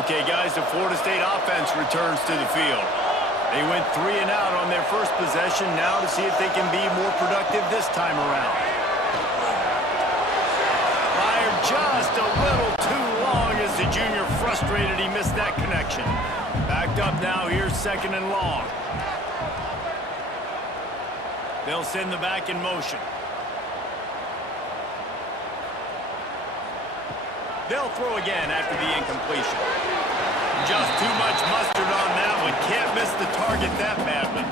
Okay, guys, the Florida State offense returns to the field. They went 3 and out on their first possession, now to see if they can be more productive this time around. Fired just a little too long as the junior frustrated he missed that connection. Backed up now, here's 2nd and long. They'll send the back in motion. They'll throw again after the incompletion. Just too much mustard on that one. Can't miss the target that badly.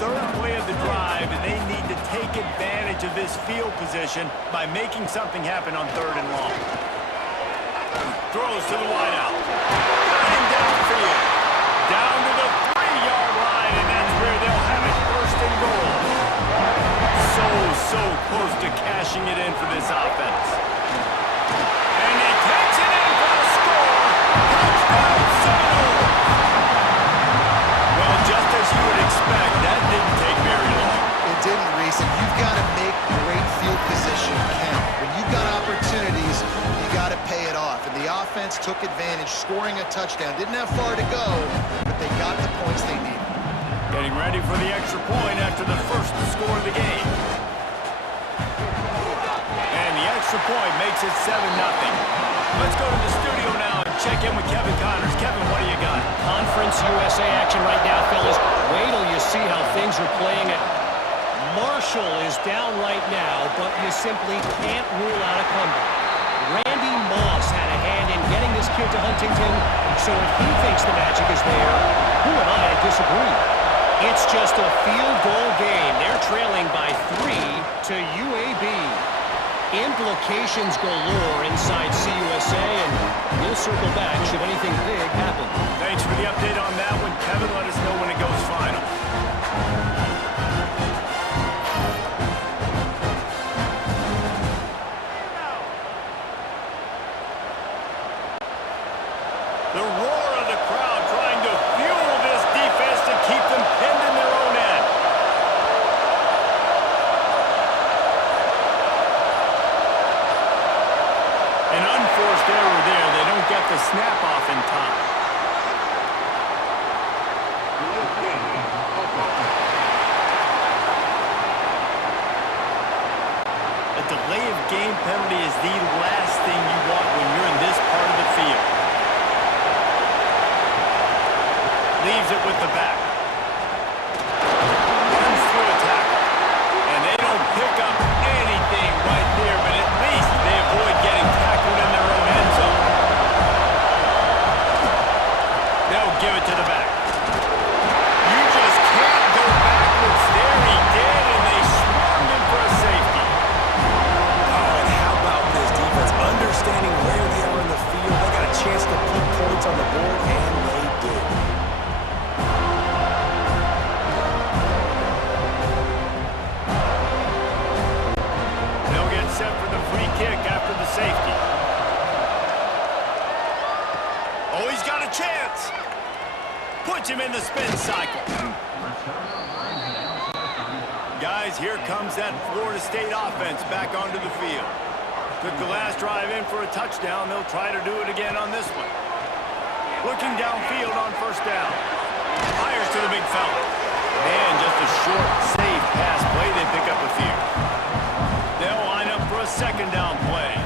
3rd play of the drive, and they need to take advantage of this field position by making something happen on 3rd and long. Throws to the wideout. Running downfield. Down to the 3-yard line, and that's where they'll have it 1st and goal. So close to cashing it in for this offense. And he takes it in for the score. Touchdown, Seminoles. Well, just as you would expect, that didn't take very long. It didn't, Reese, and you've got to make great field position count. When you've got opportunities, you got to pay it off. And the offense took advantage, scoring a touchdown. Didn't have far to go, but they got the points they needed. Getting ready for the extra point after the first score of the game. And the extra point makes it 7-0. Let's go to the studio now and check in with Kevin Connors. Kevin, what do you got? Conference USA action right now, fellas. Wait till you see how things are playing it. Marshall is down right now, but you simply can't rule out a comeback. Randy Moss had a hand in getting this kid to Huntington, so if he thinks the magic is there, who am I to disagree? It's just a field goal game. They're trailing by 3 to UAB. Implications galore inside CUSA, and we'll circle back should anything big happen. Thanks for the update on that one, Kevin. Let us know when it goes final. The roar of the crowd trying to fuel this defense to keep them pinned in their own end. An unforced error there. They don't get the snap off in time. A delay of game penalty is the last thing you want when you're in this part of the field. Leaves it with the back. Runs through a tackle. And they don't pick up anything right there, but at least they avoid getting tackled in their own end zone. They'll give it to the back. You just can't go backwards there. He did, and they swarmed him for a safety. Oh, and how about this defense? Understanding where they are in the field. They got a chance to put points on the board, and they did. Set for the free kick after the safety. Oh, he's got a chance. Puts him in the spin cycle. Guys, here comes that Florida State offense back onto the field. Took the last drive in for a touchdown. They'll try to do it again on this one. Looking downfield on 1st down. Fires to the big fella. And just a short, safe pass play. They pick up a few. They'll line up for a 2nd down play.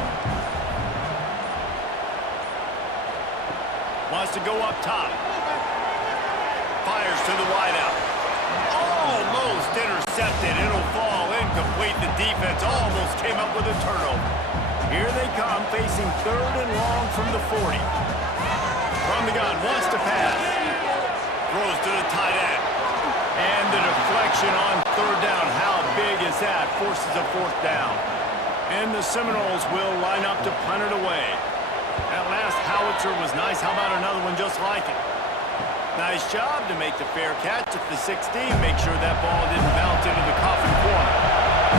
Wants to go up top. Fires to the wideout. Almost intercepted. It'll fall incomplete. The defense almost came up with a turnover. Here they come, facing 3rd and long from the 40. From the gun, wants to pass. Throws to the tight end. And the deflection on 3rd down. How big is that? Forces a 4th down. And the Seminoles will line up to punt it away. That last howitzer was nice. How about another one just like it? Nice job to make the fair catch at the 16. Make sure that ball didn't bounce into the coffin corner.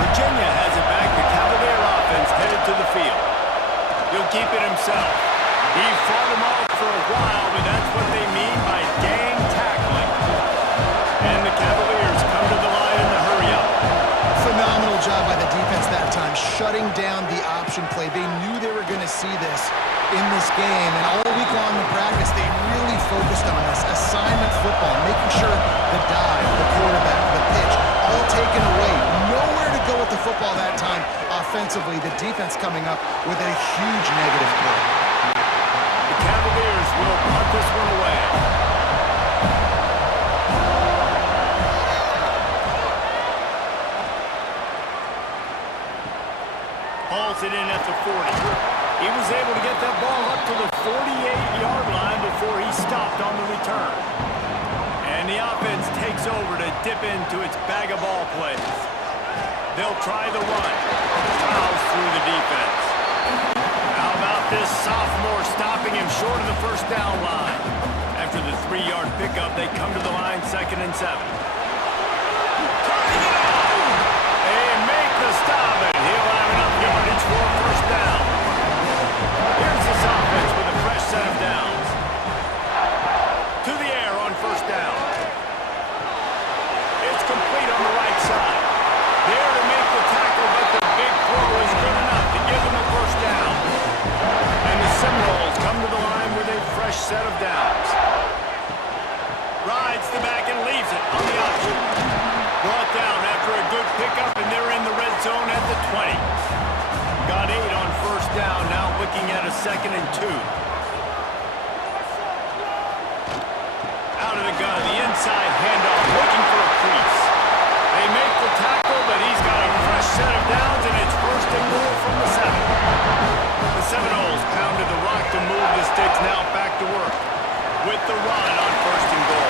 Virginia has it back. The Cavalier offense headed to the field. He'll keep it himself. He fought them off for a while, but that's what they mean by gang tackling. And the Cavaliers come to the line in the hurry-up. Phenomenal job by the defense that time, shutting down the option play. They knew they were going to see this. in this game, and all week long in practice, they really focused on this assignment football, making sure the dive, the quarterback, the pitch, all taken away. Nowhere to go with the football that time offensively. The defense coming up with a huge negative play. The Cavaliers will punt this one away. Hauls it in at the 40. He was able to get that ball up to the 48-yard line before he stopped on the return. And the offense takes over to dip into its bag of ball plays. They'll try the run. Fouls through the defense. How about this sophomore stopping him short of the first down line? After the 3-yard pickup, they come to the line 2nd and 7. They make the stop, and he'll have enough yardage for a first down. Here's this offense with a fresh set of downs. To the air on first down. It's complete on the right side. There to make the tackle, but the big throw is good enough to give them a first down. And the Seminoles come to the line with a fresh set of downs. Rides the back and leaves it on the option. Brought down after a good pickup, and they're in the red zone at the 20. Got 8 on first down, now looking at a 2nd and 2. Out of the gun, the inside handoff, looking for a crease. They make the tackle, but he's got a fresh set of downs, and it's 1st and goal from the 7. The Seminoles pounded the rock to move the sticks, now back to work. With the run on 1st and goal.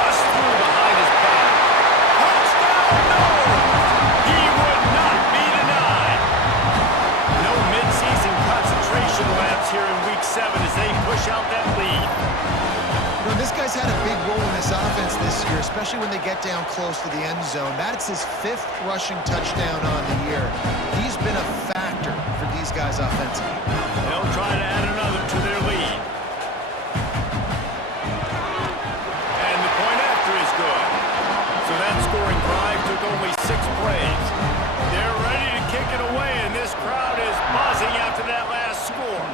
Rush through behind his back. Touchdown, no! He would not be denied. No midseason concentration lapse here in Week 7 as they push out that lead. You know, this guy's had a big role in this offense this year, especially when they get down close to the end zone. That's his 5th rushing touchdown on the year. He's been a factor for these guys offensively. They'll try to add another to their lead. And the point after is good. So that scoring drive took only 6 plays. They're ready to kick it away, and this crowd is buzzing after that last score.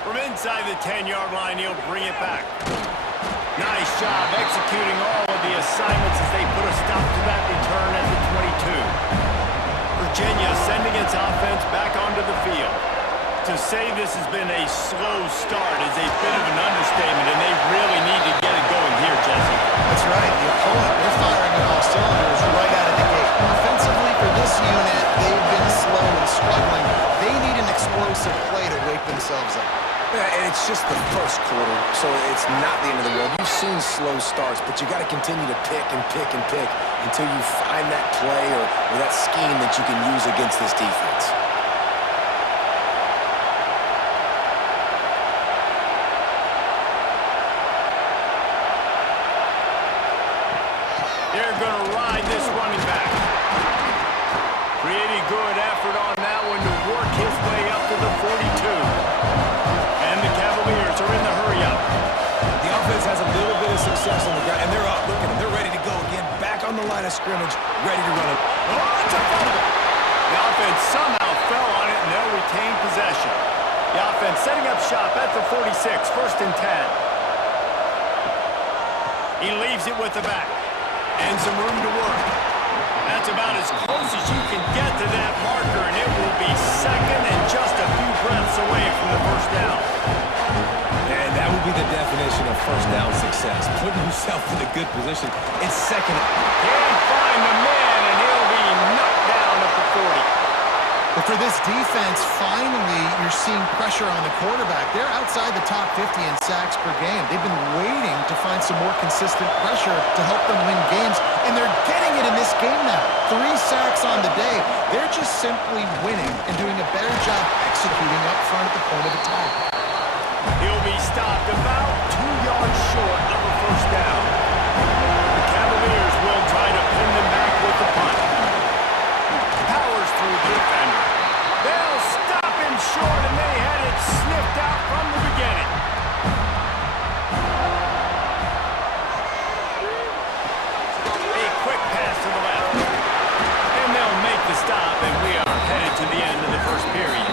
From inside the 10-yard line, he'll bring it back. Nice job executing all of the assignments as they put a stop to that return at the 22. Virginia sending its offense back onto the field. To say this has been a slow start is a bit of an understatement, and they really need to get it going here, Jesse. That's right. The opponent, they're firing on all cylinders right out of the gate. Offensively, for this unit, they've been slow and struggling. They need an explosive play to wake themselves up. Yeah, and it's just the first quarter, so it's not the end of the world. You've seen slow starts, but you got to continue to pick and pick and pick until you find that play or that scheme that you can use against this defense. They're going to ride this running back. Pretty good effort on that one to work his way up to the 42. And the Cavaliers are in the hurry-up. The offense has a little bit of success on the ground, and they're up. Look at them. They're ready to go again. Back on the line of scrimmage, ready to run it. Oh, it's a fumble. The offense somehow fell on it, and they'll retain possession. The offense setting up shop at the 46, 1st and 10. He leaves it with the back. And some room to work. That's about as close as you can get to that marker, and it will be 2nd and just a few breaths away from the first down. And that would be the definition of first down success. Putting yourself in a good position. It's 2nd. Can't find the man, and he'll be knocked down at the 40. But for this defense, finally, you're seeing pressure on the quarterback. They're outside the top 50 in sacks per game. They've been waiting to find some more consistent pressure to help them win games, and they're getting it in this game now. 3 sacks on the day. They're just simply winning and doing a better job executing up front at the point of attack. He'll be stopped about 2 yards short of a first down. The Cavaliers will try to pin them back with the punt. Powers through the defender. They'll stop him short, and they had it sniffed out from the beginning. A quick pass to the left. And they'll make the stop, and we are headed to the end of the first period.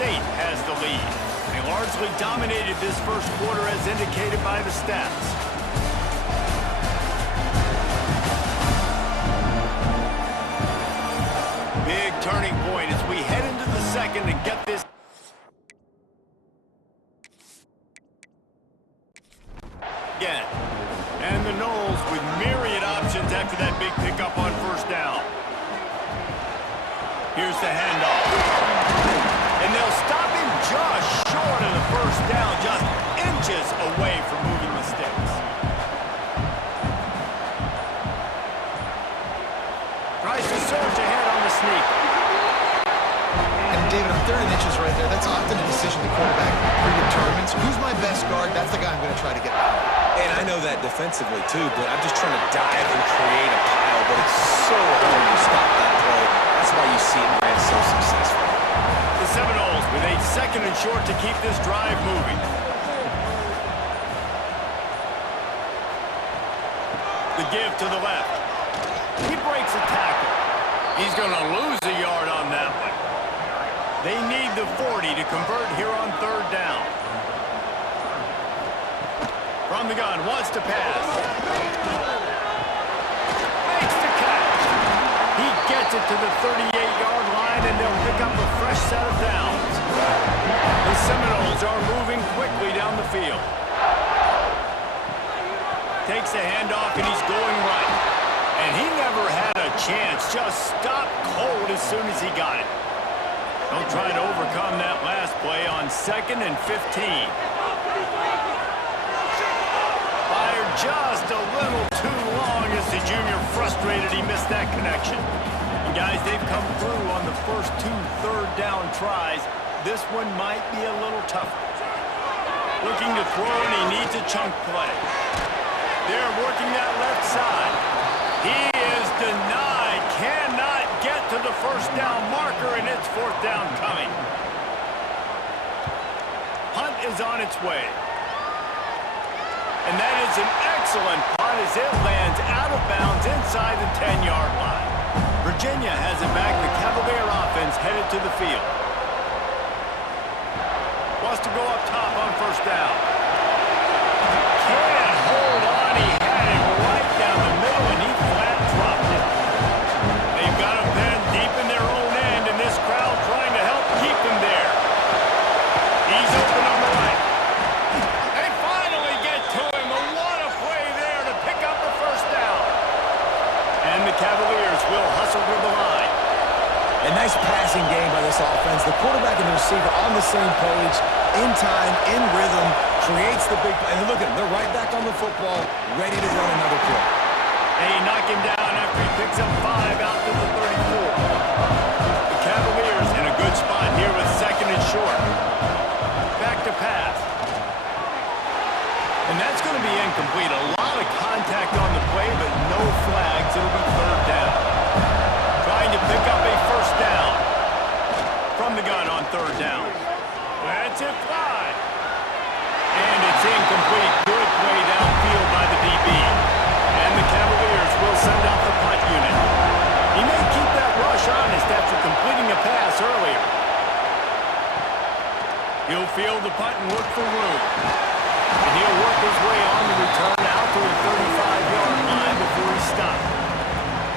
State has the lead. They largely dominated this first quarter as indicated by the stats. Big turning point as we head into the second and get this. Again. And the Noles with myriad options after that big pickup on first down. Here's the handoff. And they'll stop him just short of the first down, just inches away from moving the sticks. Tries to surge ahead on the sneak. And David, on 3rd and inches right there, that's often a decision the quarterback predetermines. Who's my best guard? That's the guy I'm going to try to get by. And I know that defensively, too, but I'm just trying to dive and create a pile, but it's so hard to stop that play. That's why you see it ran so successful. The Seminoles with a 2nd and short to keep this drive moving. The give to the left. He breaks a tackle. He's going to lose a yard on that one. They need the 40 to convert here on 3rd down. From the gun, wants to pass. Makes the catch. He gets it to the 38-yard line, and they'll pick up a fresh set of downs. The Seminoles are moving quickly down the field. Takes the handoff, and he's going right. And he never had a chance. Just stopped cold as soon as he got it. They'll try to overcome that last play on 2nd and 15. Just a little too long as the junior frustrated he missed that connection. And guys, they've come through on the first 2 third down tries. This one might be a little tougher. Looking to throw, and he needs a chunk play. They're working that left side. He is denied. Cannot get to the first down marker, and it's 4th down coming. Punt is on its way. And that is an excellent punt as it lands out of bounds inside the 10-yard line. Virginia has it back. The Cavalier offense headed to the field. Wants to go up top on first down. Can't hold on. He had it right down the middle, and he flat dropped it. They've got him pinned deep in their own end, and this crowd trying to help keep him there. He's open on the right. The Cavaliers will hustle to the line. A nice passing game by this offense. The quarterback and the receiver on the same page, in time, in rhythm, creates the big play. And look at them, they're right back on the football, ready to run another play. They knock him down after he picks up 5 out to the 34. The Cavaliers in a good spot here with 2nd and short. Back to pass. And that's going to be incomplete. A lot of contact on the play, but no flags. It'll be 3rd down. Trying to pick up a first down. From the gun on 3rd down. That's it fly. And it's incomplete. Good play downfield by the DB. And the Cavaliers will send out the punt unit. He may keep that rush honest after completing a pass earlier. He'll field the punt and look for room. And he'll work his way on the return out to the 35-yard line before he stops.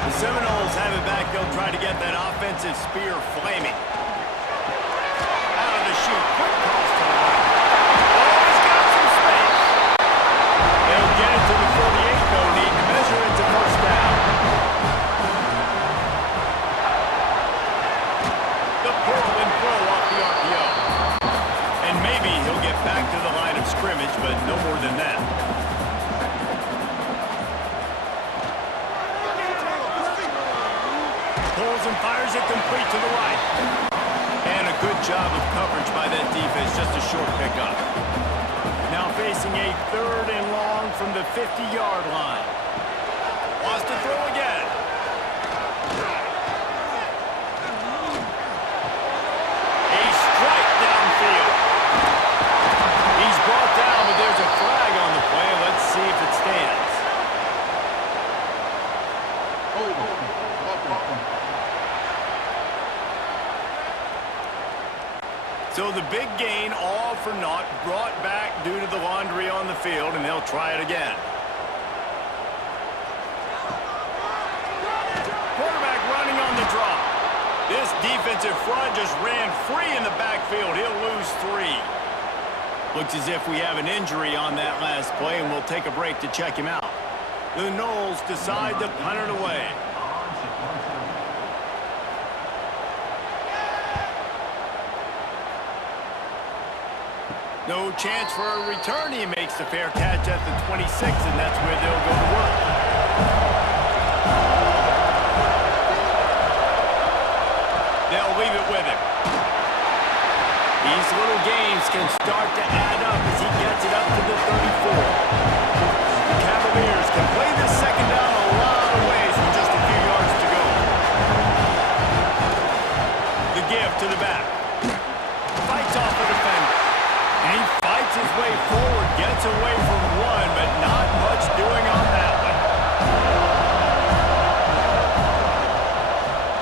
The Seminoles have it back. They'll try to get that offensive spear flaming. Out of the chute. Quick toss to the right. Oh, he's got some space. They'll get it to the 48, though. Need to measure it to first down. The Portland throw off the RPO. And maybe he'll get back to the line of scrimmage, but no more than that. Pulls and fires it complete to the right. And a good job of coverage by that defense, just a short pickup. Now facing a 3rd and long from the 50-yard line. Wants to throw again. A strike downfield. He's brought down, but there's a flag on the play. Let's see if it stands. So the big gain, all for naught, brought back due to the laundry on the field, and they'll try it again. Quarterback running on the drop. This defensive front just ran free in the backfield. He'll lose 3. Looks as if we have an injury on that last play, and we'll take a break to check him out. The Knowles decide to punt it away. No chance for a return. He makes the fair catch at the 26, and that's where they'll go to work. They'll leave it with him. These little gains can start to add up as he gets it up to the 34. The Cavaliers can play this second down a lot of ways with just a few yards to go. The give to the back. Fights off the defender. And he fights his way forward, gets away from one, but not much doing on that one.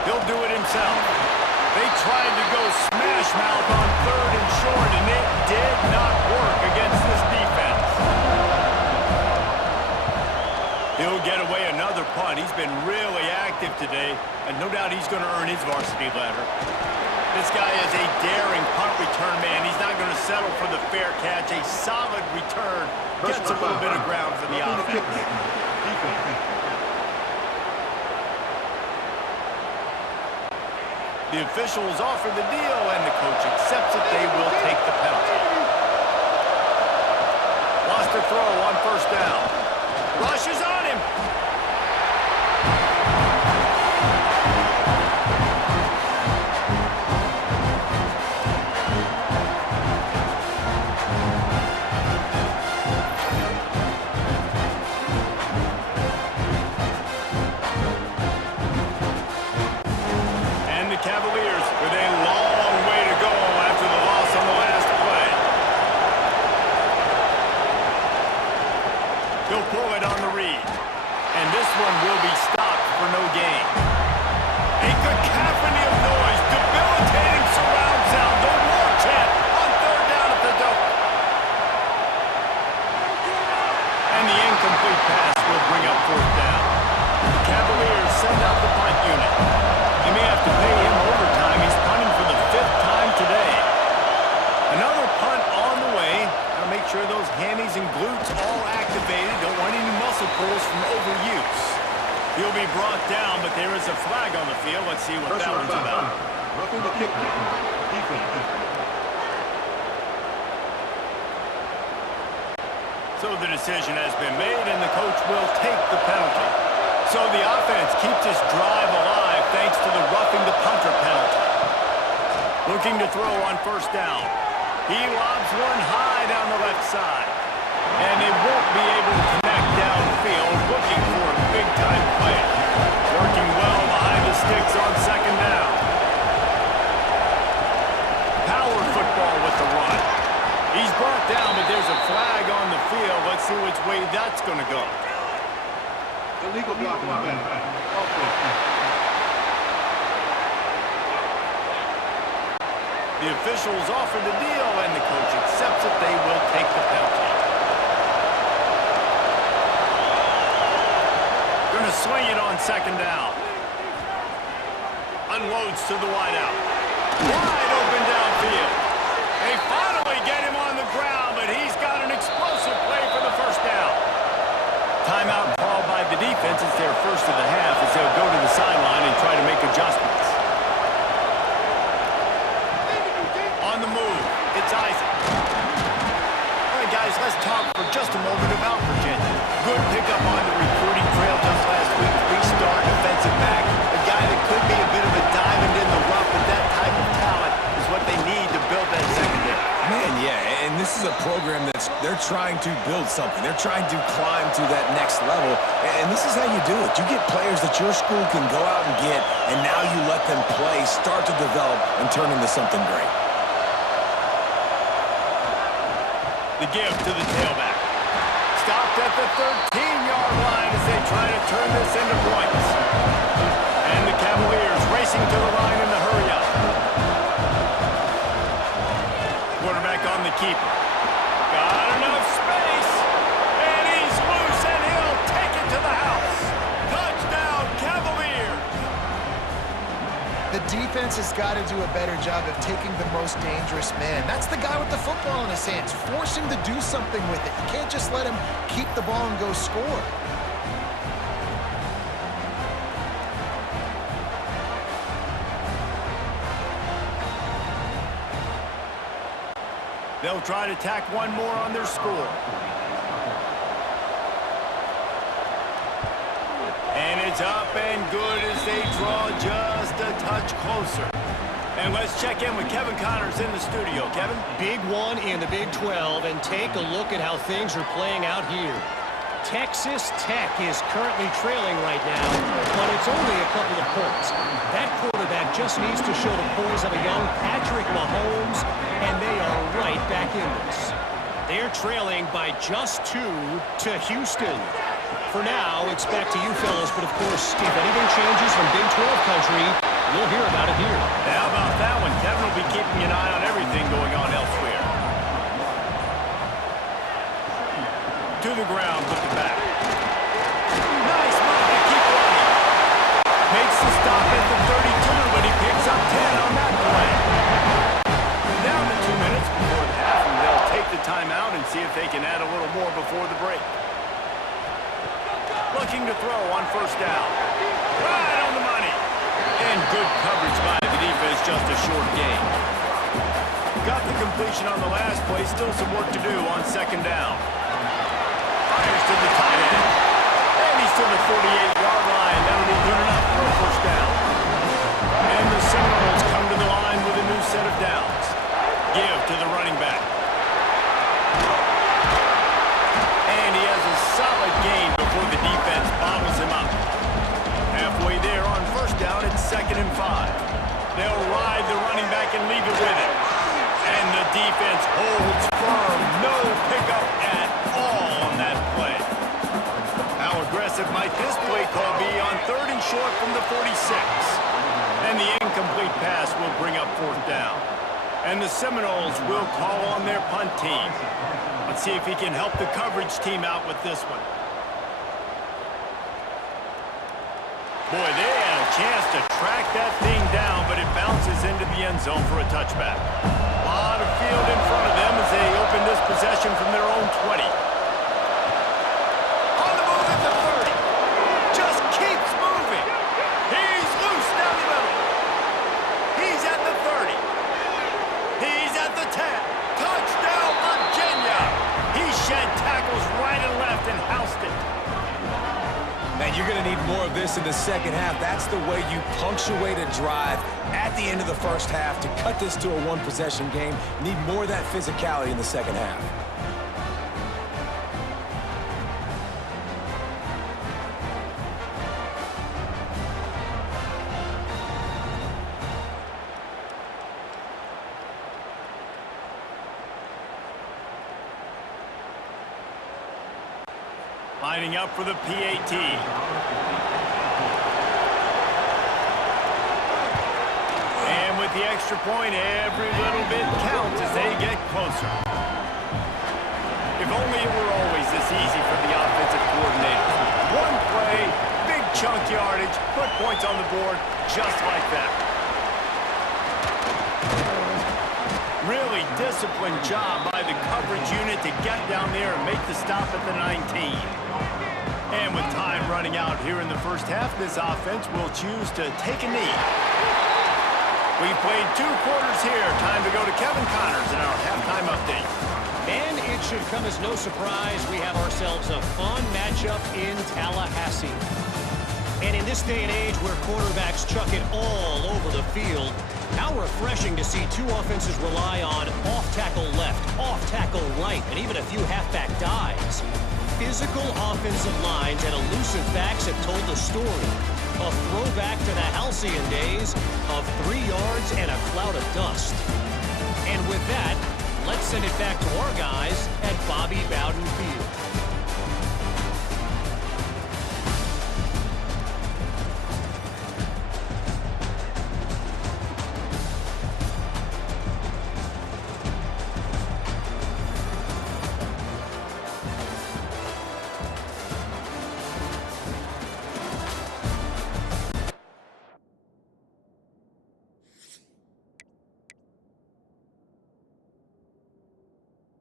He'll do it himself. They tried to go smash mouth on 3rd and short, and it did not work against this defense. He'll get away another punt. He's been really active today, and no doubt he's going to earn his varsity ladder. This guy is a daring punt return man. He's not going to settle for the fair catch. A solid return gets a little bit of ground for the offense. The officials offer the deal, and the coach accepts it. They will take the penalty. Lost a throw on 1st down. Rushes on him. Cavaliers with a long way to go after the loss on the last play. He'll pull it on the read. And this one will be stopped for no gain. A cacophony of noise, debilitating surround sound, the war chant on 3rd down at the dope. And the incomplete pass will bring up 4th down. The Cavaliers send out the punt unit. They may have to pay him overtime. He's punting for the 5th time today. Another punt on the way. Got to make sure those hammies and glutes all activated. Don't want any muscle pulls from overuse. He'll be brought down, but there is a flag on the field. Let's see what that one's about. Roughing the kick. Defense. So the decision has been made, and the coach will take the penalty. So the offense keeps this drive alive thanks to the roughing the punter penalty. Looking to throw on 1st down. He lobs one high down the left side. And they won't be able to connect downfield, looking for a big-time play. Working well behind the sticks on 2nd down. Power football with the run. He's brought down, but there's a flag on the field. Let's see which way that's going to go. Illegal blocking the back. The officials offer the deal, and the coach accepts it. They will take the penalty. Going to swing it on 2nd down. Unloads to the wideout. Wide open downfield. They finally get him on the ground, but he's got an explosive play for the 1st down. Timeout called by the defense. It's their first of the half as they'll go to the sideline and try to make adjustments. On the move, it's Isaac. All right, guys, let's talk for just a moment about Virginia. Good pickup on the recruiting trail just last week. 3-star defensive back. A guy that could be a bit of a diamond in the rough, but that type of talent is what they need to build that secondary. Man, yeah, and this is a program they're trying to build something. They're trying to climb to that next level, and this is how you do it. You get players that your school can go out and get, and now you let them play, start to develop, and turn into something great. The give to the tailback. Stopped at the 13-yard line as they try to turn this into points. And the Cavaliers racing to the line in the hurry-up. keeper. Got enough space. And he's loose, and he'll take it to the house. Touchdown, Cavaliers. The defense has got to do a better job of taking the most dangerous man. That's the guy with the football in his hands. Force him to do something with it. You can't just let him keep the ball and go score. They'll try to tack one more on their score. And it's up and good as they draw just a touch closer. And let's check in with Kevin Connors in the studio. Kevin? Big one in the Big 12, and take a look at how things are playing out here. Texas Tech is currently trailing right now, but it's only a couple of points. That quarterback just needs to show the poise of a young Patrick Mahomes, and they are right back in this. They're trailing by just 2 to Houston. For now, it's back to you fellas, but of course, if anything changes from Big 12 country, you'll hear about it here. How about that one? Kevin will be keeping an eye on everything going on elsewhere. To the ground with the back. Nice move to keep running. Makes the stop at the 32, but he picks up 10 on that play. Down to 2 minutes before the half, and they'll take the timeout and see if they can add a little more before the break. Looking to throw on first down. Right on the money. And good coverage by the defense, just a short gain. Got the completion on the last play, still some work to do on second down. Fires to the tight end. And he's to the 48-yard line. That'll be good enough for a first down. And the Seminoles come to the line with a new set of downs. Give to the running back. And he has a solid gain before the defense bottles him up. Halfway there on first down, it's 2nd and 5. They'll ride the running back and leave it with him. And the defense holds firm. No pickup at all on that play. How aggressive might this play call be on 3rd and short from the 46? And the incomplete pass will bring up 4th down. And the Seminoles will call on their punt team. Let's see if he can help the coverage team out with this one. Boy, they had a chance to track that thing down, but it bounces into the end zone for a touchback. A lot of field in front of them as they open this possession from their own 20. On the move at the 30. Just keeps moving. He's loose down the middle. He's at the 30. He's at the 10. Touchdown, Virginia. He shed tackles right and left and housed it. And you're going to need more of this in the second half. That's the way you punctuate a drive at the end of the first half to cut this to a one-possession game. You need more of that physicality in the second half. Lining up for the PAT. And with the extra point, every little bit counts as they get closer. If only it were always this easy for the offensive coordinator. One play, big chunk yardage, put points on the board just like that. Really disciplined job by the coverage unit to get down there and make the stop at the 19. And with time running out here in the first half, this offense will choose to take a knee. We've played 2 quarters here. Time to go to Kevin Connors in our halftime update. And it should come as no surprise we have ourselves a fun matchup in Tallahassee. And in this day and age where quarterbacks chuck it all over the field, how refreshing to see 2 offenses rely on off-tackle left, off-tackle right, and even a few halfback dives. Physical offensive lines and elusive backs have told the story. A throwback to the halcyon days of 3 yards and a cloud of dust. And with that, let's send it back to our guys at Bobby Bowden Field.